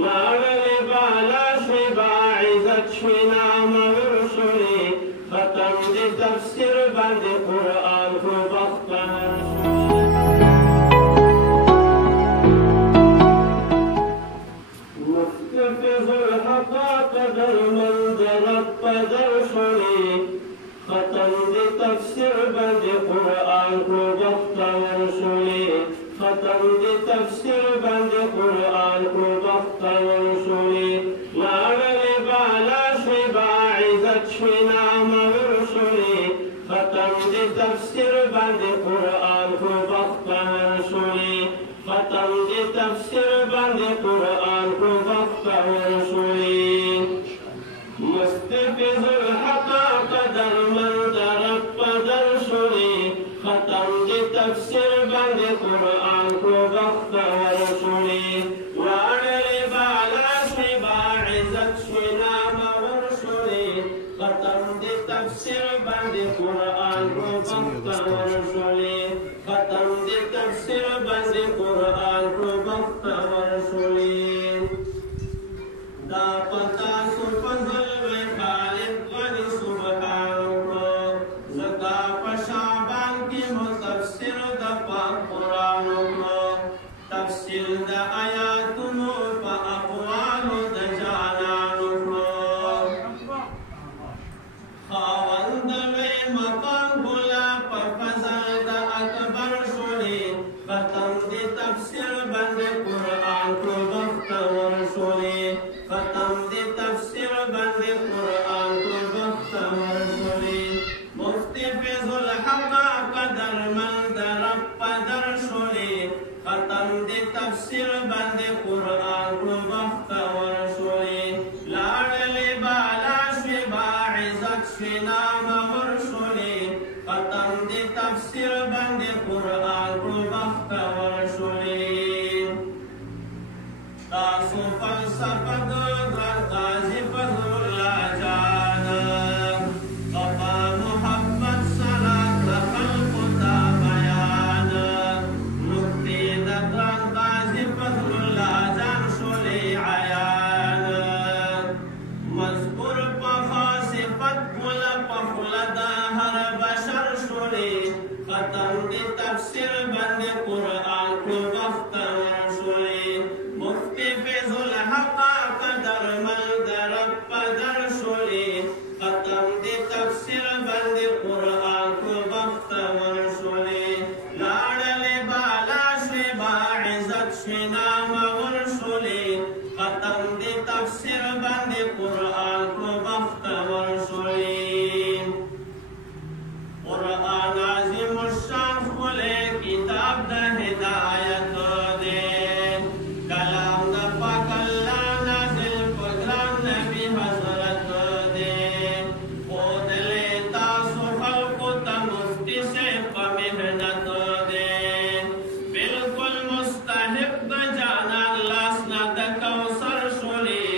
لاړلې بالا شوې باعزت شوې نامه ورشولې ختم دې تفسیر باندې قرآن خو بختر مستفز الحقاق درمند رب پدر شولې ختم دې تفسیر باندې قرآن خو بختر شولې ختم دې تفسیر باندې قرآن خو بختور شولې لاړلې بالا شوې باعزت شوې نامه ورشولې ختم دې تفسیر باندې قرآن خو بختور شولې ختم دې تفسیر باندې قرآن خو بختور شولې مستفز الحقاق درمند رب پدر شولې ختم دې تفسیر باندې قرآن خو بختور شولې لاړلې بالا شوې باعزت شوې نامه ورشولې ختم دې تفسیر باندې قرآن خو بختور شولې ختم دې تفسیر باندې قرآن خو بختور شولې دا پتا سو فضل وی خالق غني سبحانه زکا پشابان کی متفسر د پاک قرآن تفسیر د آیاتونو په اقوالو د جانانو خاوند وی مقام بولا په فضل د اکبر شولې ختم دې تفسیر باندې قرآن کو بختور شولې ختم دې تفسیر باندې قرآن کو بختور شولې مفتی فیض الحق قدر مند رب پدر شولې ختم دې تفسیر باندې قرآن کو بختور شولې لاړلې بالا شوې باعزت شوې نامه ورشولې ختم دې تفسیر باندې قرآن کو بختور شولې تاسو فلسفه د غازی فضل الله جان صفا محبت صلات خلق تا بیان نقطې د غازی فضل الله جان شولې عیان مذکور په صفت کول په خپل د هر بشر شولې ختم دې تفسیر باندې قرآن کو بختور شولې مفتی فیض الحق قدر مند رب پدر شولې ختم دې تفسیر باندې قرآن کو بختور شولې لاړلې بالا شوې باعزت شوې نامه ورشولې ختم دې تفسیر باندې قرآن کو بختور شولې قرآن عظیم الشان ښکلی کتاب د هدایت دی کلام د پاک الله نازل په ګران نبي حضرت دی ښودلی تاسو خلقو ته مفتی صاحب په محنت دی بلکل مستحق د جانان لاس نه د کوثر شولې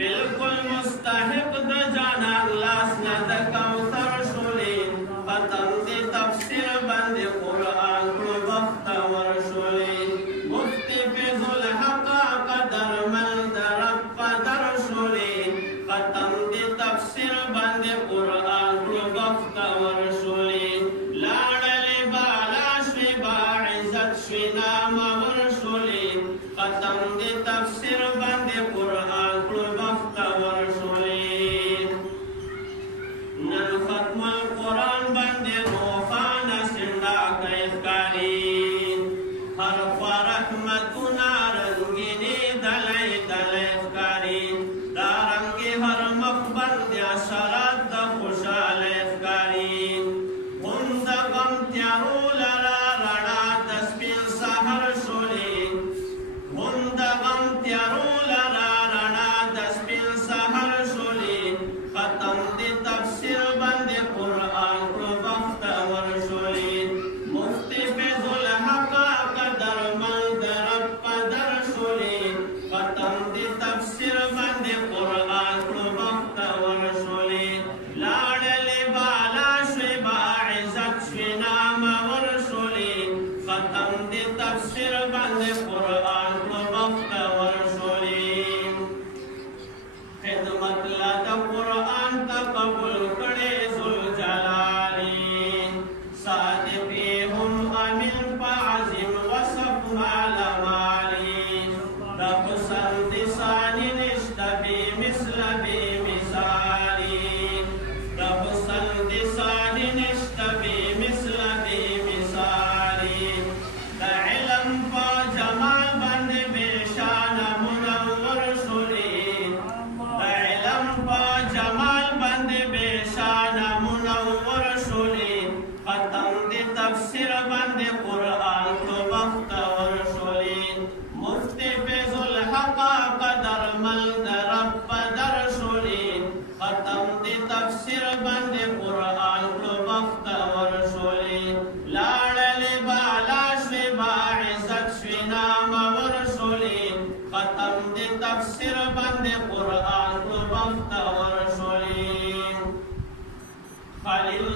بلکل مستحق د جانان لاس نه د کوثر شولې ختم دې تفسیر باندې قرآن کو بختور شولې مفتی فیض الحق قدر مند رب پدر شولې ختم دې تفسیر باندې قرآن کو بختور شولې لاړلې بالا شوې باعزت شوې نامه ورشولې ختم دې تفسیر باندې قرآن کو بختور شولې نن ختم القرآن باندې روښانه سنډا کوي ښکاري هر خوا رحمتونه رنګینې دلی دلی ښکاري دارنګې هر مخ باندې اثرات د خوشحالۍ ښکاري هم د غم تیارو لره رڼا د سپین سحر شولې هم د غم تیارو لره رڼا د سپین سحر شولې ختم دې تفسیر باندې قرآن کو بختور شولې مفتی فیض الحق قدر مند رب پدر شولې ختم دې تفسیر باندې قرآن کو بختور شولې لاړلې بالا شوې باعزت شوې نامه ورشولې ختم دې تفسیر باندې قرآن کو بختور شولې حسن لسان نشتبه مثل بمثالي حسن لسان نشتبه مثل بمثالي علم پا جمال بند بشان منور شلی علم پا جمال بند بشان منور شلی ختم دی تفسیر بند قرآن تو بختور شلی مفتی فیض الحق قدر ملد رب در شلی ختم دی تفسیر بند قرآن تو بختور شلی لاړل بالا شوی با عزت شوی نام ور شلی ختم دی تفسیر بند قرآن تو بختور شلی خلیل